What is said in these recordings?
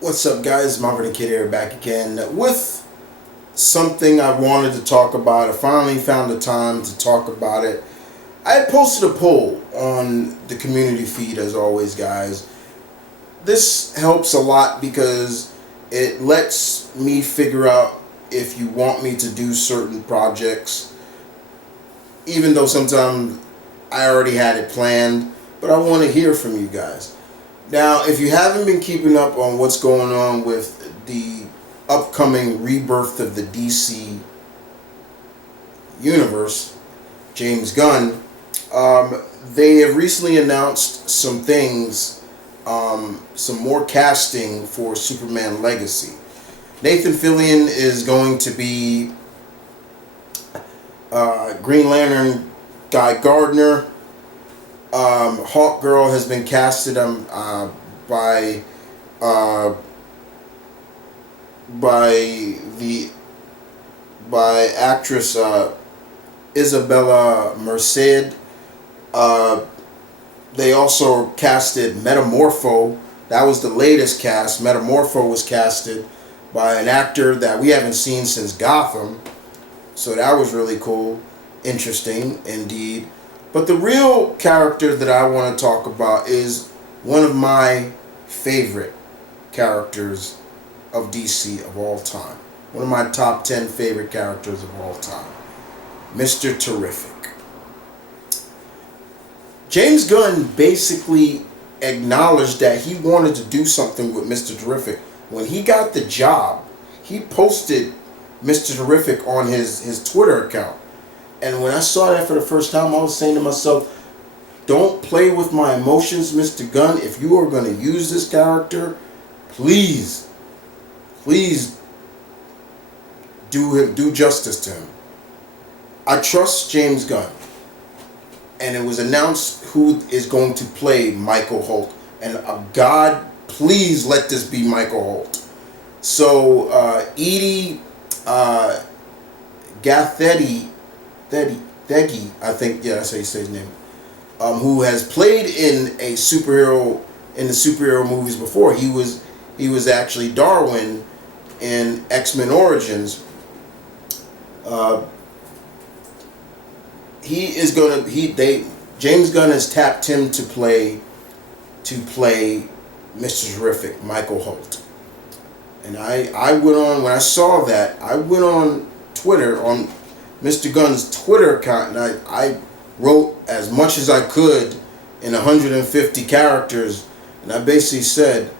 What's up, guys? M.V.K here, back again with something I wanted to talk about. I finally found the time to talk about it. I had posted a poll on the community feed, as always, guys. This helps a lot because it lets me figure out if you want me to do certain projects, even though sometimes I already had it planned, but I want to hear from you guys. Now, if you haven't been keeping up on what's going on with the upcoming rebirth of the DC universe, James Gunn, they have recently announced some things, some more casting for Superman Legacy. Nathan Fillion is going to be Green Lantern Guy Gardner. Hawkgirl has been casted by actress Isabella Merced. They also casted Metamorpho. That was the latest cast. Metamorpho was casted by an actor that we haven't seen since Gotham. So that was really cool. Interesting indeed. But the real character that I want to talk about is one of my favorite characters of DC of all time. One of my top 10 favorite characters of all time. Mr. Terrific. James Gunn basically acknowledged that he wanted to do something with Mr. Terrific. When he got the job, he posted Mr. Terrific on his Twitter account. And when I saw that for the first time, I was saying to myself, don't play with my emotions, Mr. Gunn. If you are going to use this character, please do justice to him. I trust James Gunn. And it was announced who is going to play Michael Holt. And God, please let this be Michael Holt. So, Edi Gathegi, I think, yeah, that's how you say his name, who has played in the superhero movies before. He was actually Darwin in X-Men Origins. James Gunn has tapped him to play Mr. Terrific, Michael Holt. And I went on, when I saw that, I went on Twitter, on Mr. Gunn's Twitter account, and I wrote as much as I could in 150 characters, and I basically said,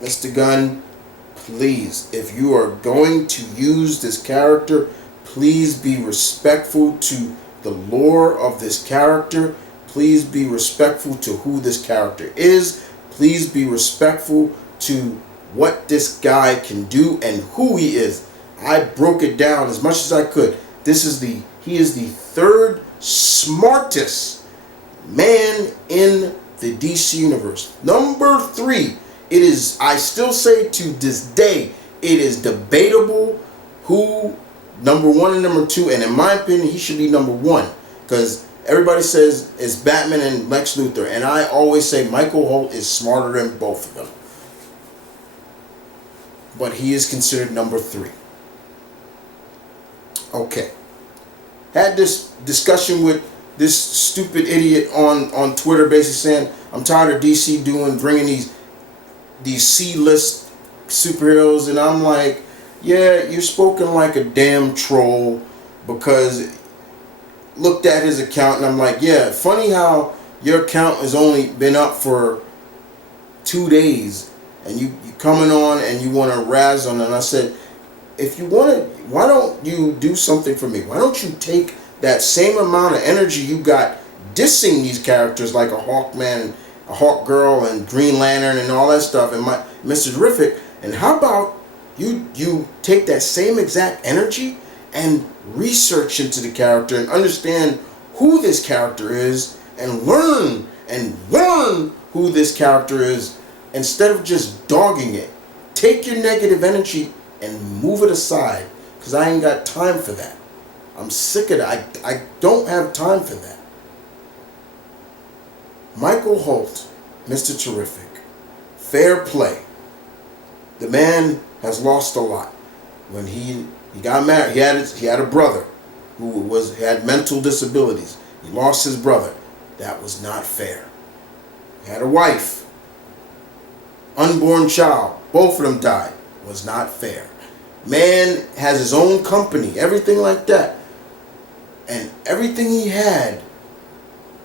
Mr. Gunn, please, if you are going to use this character, please be respectful to the lore of this character. Please be respectful to who this character is. Please be respectful to what this guy can do and who he is. I broke it down as much as I could. He is the third smartest man in the DC universe. Number 3, I still say to this day, it is debatable who number 1 and number 2, and in my opinion, he should be number 1, because everybody says it's Batman and Lex Luthor, and I always say Michael Holt is smarter than both of them. But he is considered number 3. Okay. Had this discussion with this stupid idiot on Twitter, basically saying, I'm tired of DC bringing these C-list superheroes, and I'm like, yeah, you're spoken like a damn troll, because looked at his account and I'm like, yeah, funny how your account has only been up for 2 days and you coming on and you want to razz on it. And I said, if you want to, why don't you do something for me? Why don't you take that same amount of energy you got dissing these characters like a Hawkman, a Hawkgirl, and Green Lantern and all that stuff, and Mr. Terrific, and how about you take that same exact energy and research into the character and understand who this character is and learn who this character is, instead of just dogging it. Take your negative energy and move it aside, because I ain't got time for that. I'm sick of that. I don't have time for that. Michael Holt, Mr. Terrific, fair play. The man has lost a lot. When he got married, he had a brother who had mental disabilities. He lost his brother. That was not fair. He had a wife, unborn child. Both of them died. Was not fair. Man has his own company, everything like that. And everything he had,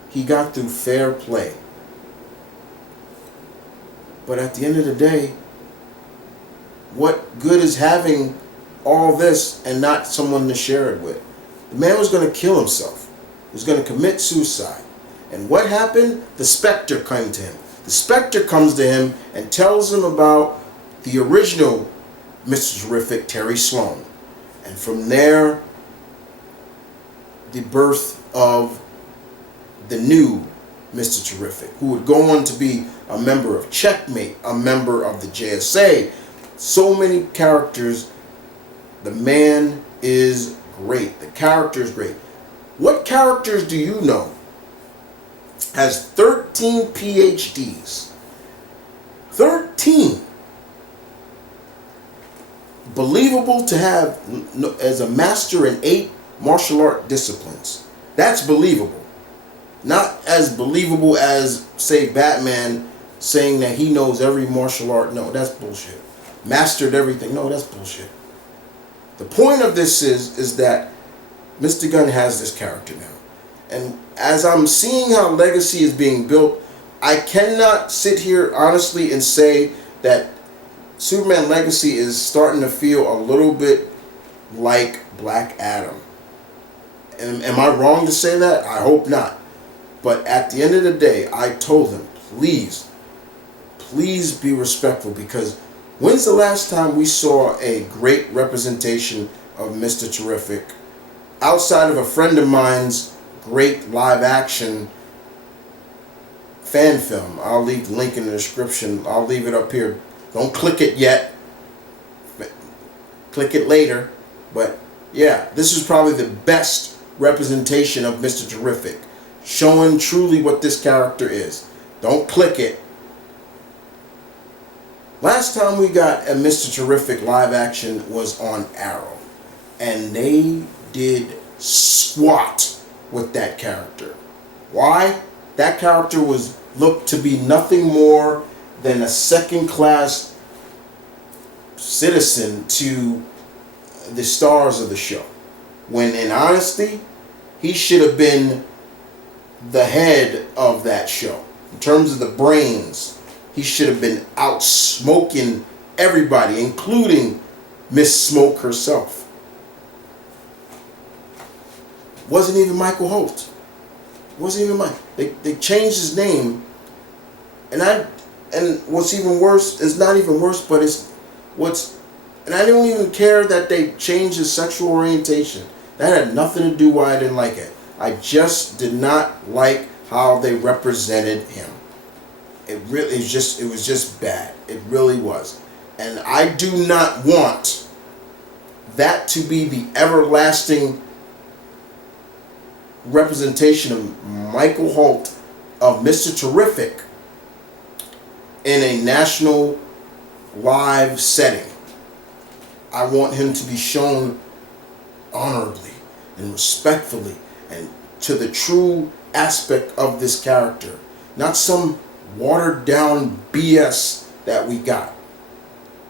he got through fair play. But at the end of the day, what good is having all this and not someone to share it with? The man was going to kill himself. He was going to commit suicide. And what happened? The specter came to him. The specter comes to him and tells him about the original Mr. Terrific, Terry Sloan. And from there, the birth of the new Mr. Terrific, who would go on to be a member of Checkmate, a member of the JSA. So many characters. The man is great. The character is great. What characters do you know has 13 PhDs? 13. Believable to have as a master in 8 martial art disciplines. That's believable. Not as believable as, say, Batman saying that he knows every martial art. No, that's bullshit. Mastered everything. No, that's bullshit. The point of this is that Mr. Gunn has this character now. And as I'm seeing how Legacy is being built, I cannot sit here honestly and say that Superman Legacy is starting to feel a little bit like Black Adam. Am I wrong to say that? I hope not. But at the end of the day, I told him, please be respectful, because when's the last time we saw a great representation of Mr. Terrific outside of a friend of mine's great live action fan film? I'll leave the link in the description. I'll leave it up here. Don't click it yet. Click it later. But yeah, this is probably the best representation of Mr. Terrific, showing truly what this character is. Don't click it. Last time we got a Mr. Terrific live action was on Arrow, and they did squat with that character. Why? That character was looked to be nothing more than a second-class citizen to the stars of the show, when in honesty, he should have been the head of that show. In terms of the brains, he should have been out smoking everybody, including Miss Smoke herself. Wasn't even Michael Holt. Wasn't even Mike. They changed his name, and what's even worse is not even worse, but and I don't even care that they changed his sexual orientation. That had nothing to do why I didn't like it. I just did not like how they represented him. It was just bad. It really was. And I do not want that to be the everlasting representation of Michael Holt, of Mr. Terrific, in a national live setting. I want him to be shown honorably and respectfully and to the true aspect of this character, not some watered down BS that we got.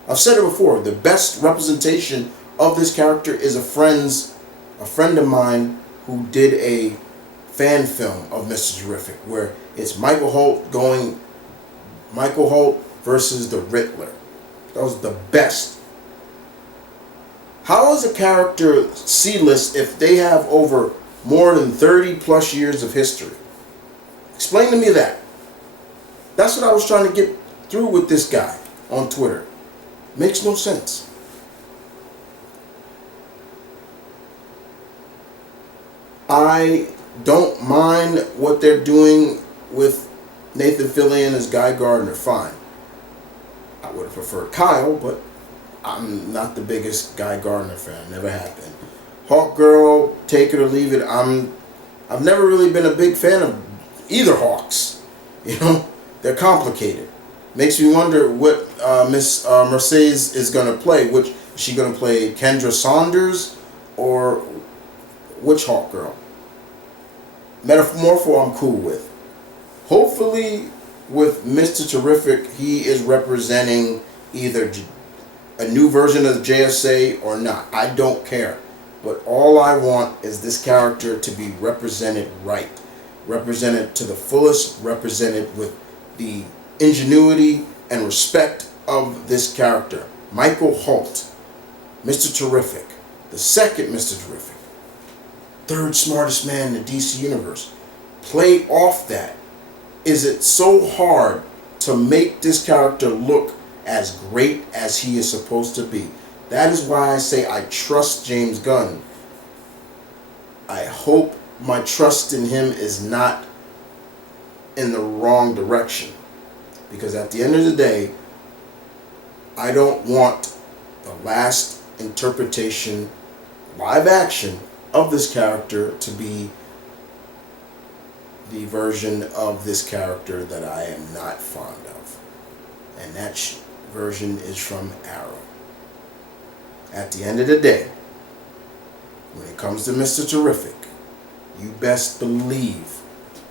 I've said it before, the best representation of this character is a friend of mine who did a fan film of Mr. Terrific, where it's Michael Holt versus the Riddler. That was the best. How is a character C-list if they have over more than 30 plus years of history? Explain to me that. That's what I was trying to get through with this guy on Twitter. Makes no sense. I don't mind what they're doing with Nathan Fillion as Guy Gardner. Fine. I would have preferred Kyle, but I'm not the biggest Guy Gardner fan. Never have been. Hawk Girl, take it or leave it. I've never really been a big fan of either Hawks. You know, they're complicated. Makes me wonder what Miss Mercedes is going to play. Which is she going to play, Kendra Saunders or which Hawk Girl? Metamorpho I'm cool with. Hopefully with Mr. Terrific, he is representing either a new version of the JSA or not. I don't care. But all I want is this character to be represented right. Represented to the fullest, represented with the ingenuity and respect of this character. Michael Holt, Mr. Terrific, the second Mr. Terrific, third smartest man in the DC Universe. Play off that. Is it so hard to make this character look as great as he is supposed to be? That is why I say I trust James Gunn. I hope my trust in him is not in the wrong direction. Because at the end of the day, I don't want the last interpretation, live action, of this character to be the version of this character that I am not fond of. And that version is from Arrow. At the end of the day, when it comes to Mr. Terrific, you best believe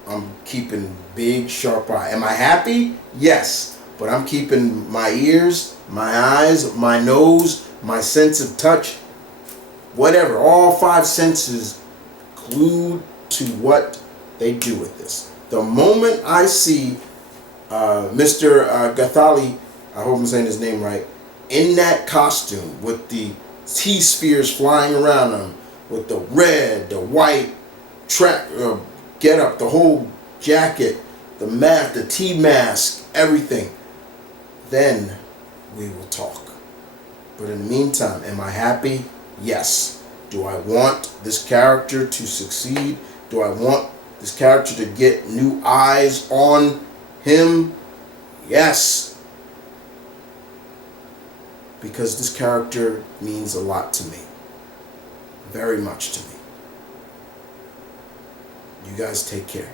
I'm keeping big sharp eye. Am I happy? Yes. But I'm keeping my ears, my eyes, my nose, my sense of touch, whatever, all five senses glued to what they do with this. The moment I see Mr. Gathegi, I hope I'm saying his name right, in that costume with the T-spheres flying around him, with the red, the white track get up, the whole jacket, the mask, the T-mask, everything, then we will talk. But in the meantime, am I happy? Yes. Do I want this character to succeed? Do I want this character to get new eyes on him? Yes. Because this character means a lot to me. Very much to me. You guys take care.